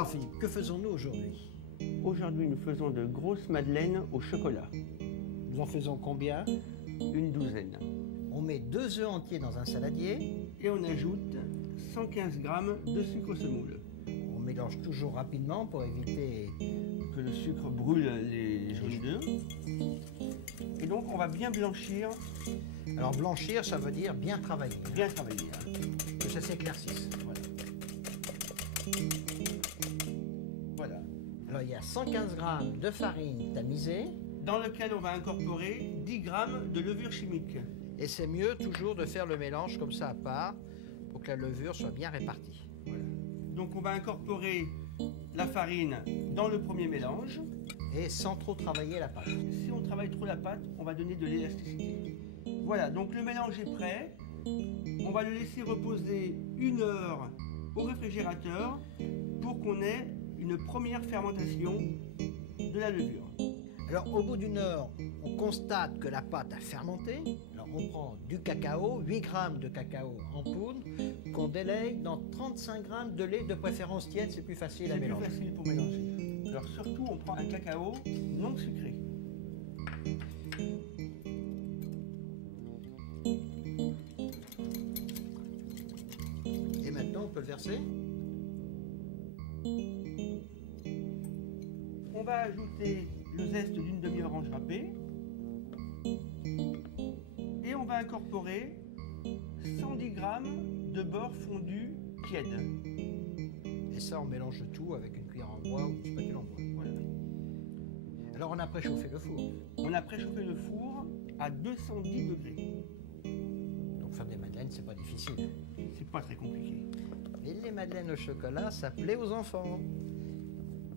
Alors Philippe, que faisons-nous aujourd'hui? Aujourd'hui, nous faisons de grosses madeleines au chocolat, Nous en faisons combien? une douzaine. On met 2 œufs entiers dans un saladier. Et on ajoute 115 g de sucre semoule. On mélange toujours rapidement pour éviter... Que le sucre brûle les jaunes d'œufs. Et donc, on va bien blanchir, Alors blanchir, ça veut dire bien travailler, bien travailler. que ça s'éclaircisse. Voilà. Voilà. Alors il y a 115 g de farine tamisée. Dans lequel on va incorporer 10 g de levure chimique. Et c'est mieux toujours de faire le mélange comme ça à part pour que la levure soit bien répartie. Voilà. Donc, on va incorporer la farine dans le premier mélange. Et sans trop travailler la pâte. Si on travaille trop la pâte, on va donner de l'élasticité. Voilà, donc le mélange est prêt. On va le laisser reposer 1 heure au réfrigérateur pour qu'on ait une première fermentation de la levure. Alors au bout d'1 heure, on constate que la pâte a fermenté. Alors on prend du cacao, 8 g de cacao en poudre, qu'on délaye dans 35 g de lait, de préférence tiède, c'est plus facile à C'est plus mélanger. facile pour mélanger. Alors surtout, on prend un cacao non sucré. Et maintenant, on peut le verser. On va ajouter le zeste d'une demi-orange râpée. Et on va incorporer 110 g de beurre fondu tiède. Et ça, on mélange tout avec une cuillère en bois ou une spatule en bois. Voilà. Alors on a préchauffé le four. On a préchauffé le four à 210 degrés. Donc faire des madeleines, c'est pas difficile. C'est pas très compliqué. Et les madeleines au chocolat, ça plaît aux enfants,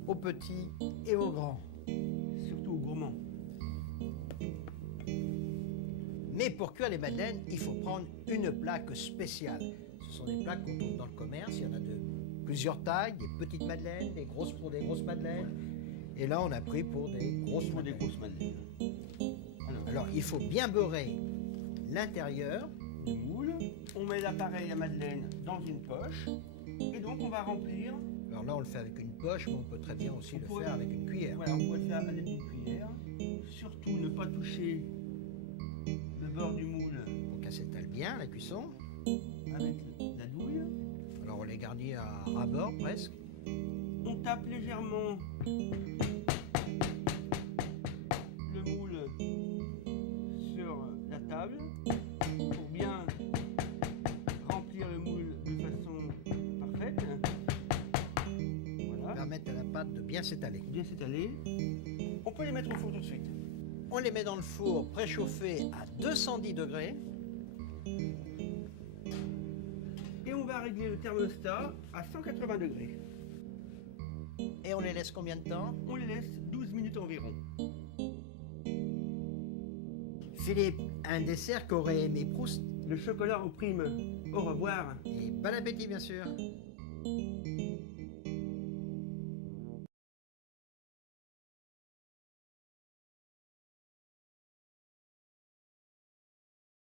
aux petits et aux grands. Surtout aux gourmands. Mais pour cuire les madeleines, il faut prendre une plaque spéciale. Ce sont des plaques qu'on trouve dans le commerce. Il y en a de plusieurs tailles, des petites madeleines, des grosses pour des grosses madeleines. Et là, on a pris pour des grosses Pour des madeleines. grosses madeleines. Alors, il faut bien beurrer l'intérieur. Le moule, on met l'appareil à madeleine dans une poche. Et donc, on va remplir. Alors là, on le fait avec une poche, mais on peut très bien aussi le pourrait- faire avec une cuillère. Voilà, on pourrait le faire à l'aide d'une cuillère. Surtout, ne pas toucher le beurre du moule Pour qu'elle s'étale bien, la cuisson. avec la douille. Alors, on les garnit à ras-bord, presque. On tape légèrement le moule sur la table pour bien remplir le moule de façon parfaite. Voilà, Permettre à la pâte de bien s'étaler. bien s'étaler. On peut les mettre au four tout de suite. On les met dans le four préchauffé à 210 degrés. Et on va régler le thermostat à 180 degrés. Et on les laisse combien de temps? On les laisse 12 minutes environ. Philippe, un dessert qu'aurait aimé Proust. Le chocolat en prime. Au revoir. Et bon appétit, bien sûr.